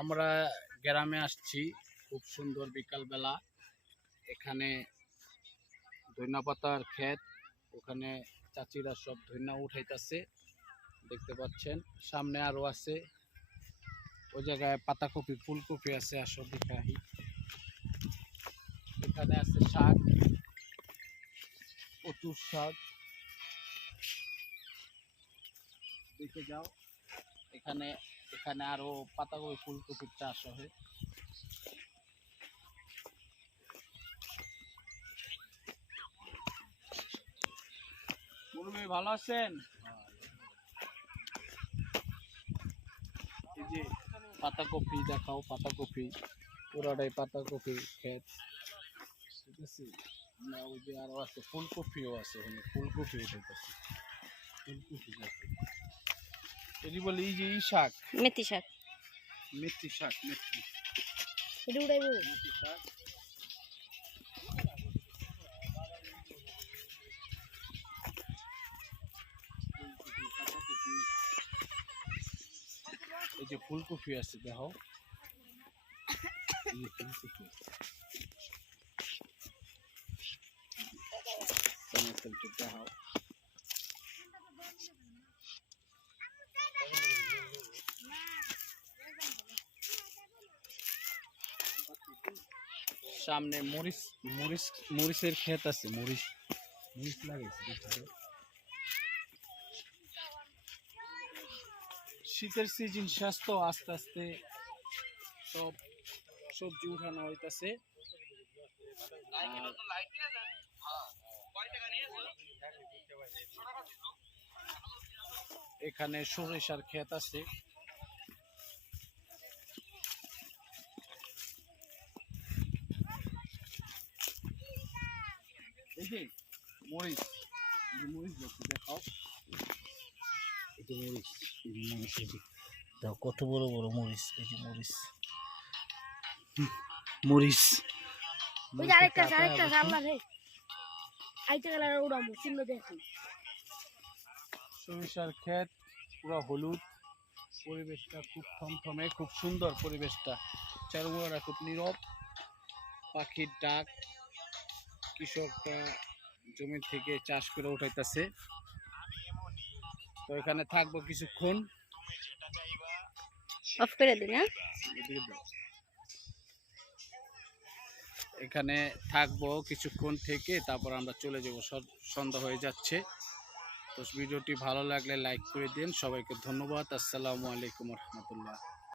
আমরা গ্রামে আসছি, খুব সুন্দর বিকালবেলা। এখানে ধইনা পাতার ক্ষেত, ওখানে চাচিরা সব ধইনা উঠাইতেছে, দেখতে পাচ্ছেন। সামনে আরো আছে, ওই জায়গায় পাতাকপি ফুলকপি আছে, আসো দেখাই। এখানে আছে শাক, প্রচুর শাক, দেখে যাও। এখানে এখানে আরো পাতাকপি ফুলকপির চাষ হয়। মুরব্বি ভালো আছেন? এই যে পাতাকপি দেখাও, পাতাকপি পুরাটাই পাতাকপি ক্ষেত, ঠিক আছে। না ওই যে আরো আছে ফুলকপিও আছে, ওখানে ফুলকপি উঠাইতেছে, ফুলকপি দেখো। এটি বলে এই যে শাক, মেথি শাক, মেথি শাক, মেথি এটা উড়াইবো। মেথি শাক। এই যে ফুলকপি আছে দেখো, এই যে ফুলকপি, টমেটো দেখাও। সামনে মরিচ মরিচ মরিচের ক্ষেত আছে, মরিচ মরিচ লাগাইছে। শীতের সিজন শেষ তো, আস্তে আস্তে সব সবজি উঠানো হইতাছে। এখানে সরিষার ক্ষেত আছে। এই যে মরিচ, মরিচ দেখাও, মরিচ, দাও কত বড় বড় মরিচ। এই যে মরিচ, মরিচ। ওই যে আরেকটা সামলা রে আইতে গেলে উড়ামু চিহ্ন দেখি। সরিষার ক্ষেত পুরো হলুদ, পরিবেশটা খুব থমথমে, খুব সুন্দর পরিবেশটা। চারুমোড়া খুব নীরব, পাখির ডাক, কৃষকরা জমি থেকে চাষ করে উঠাইতেছে। তো এখানে থাকবো কিছুক্ষণ, অফ করে দিন। এখানে থাকবো কিছুক্ষণ থেকে তারপর আমরা চলে যাব, সন্ধ্যা হয়ে যাচ্ছে। তো ভিডিওটি ভালো লাগলে লাইক করে দিন। সবাইকে ধন্যবাদ। আসসালামু আলাইকুম রহমতুল্লাহ।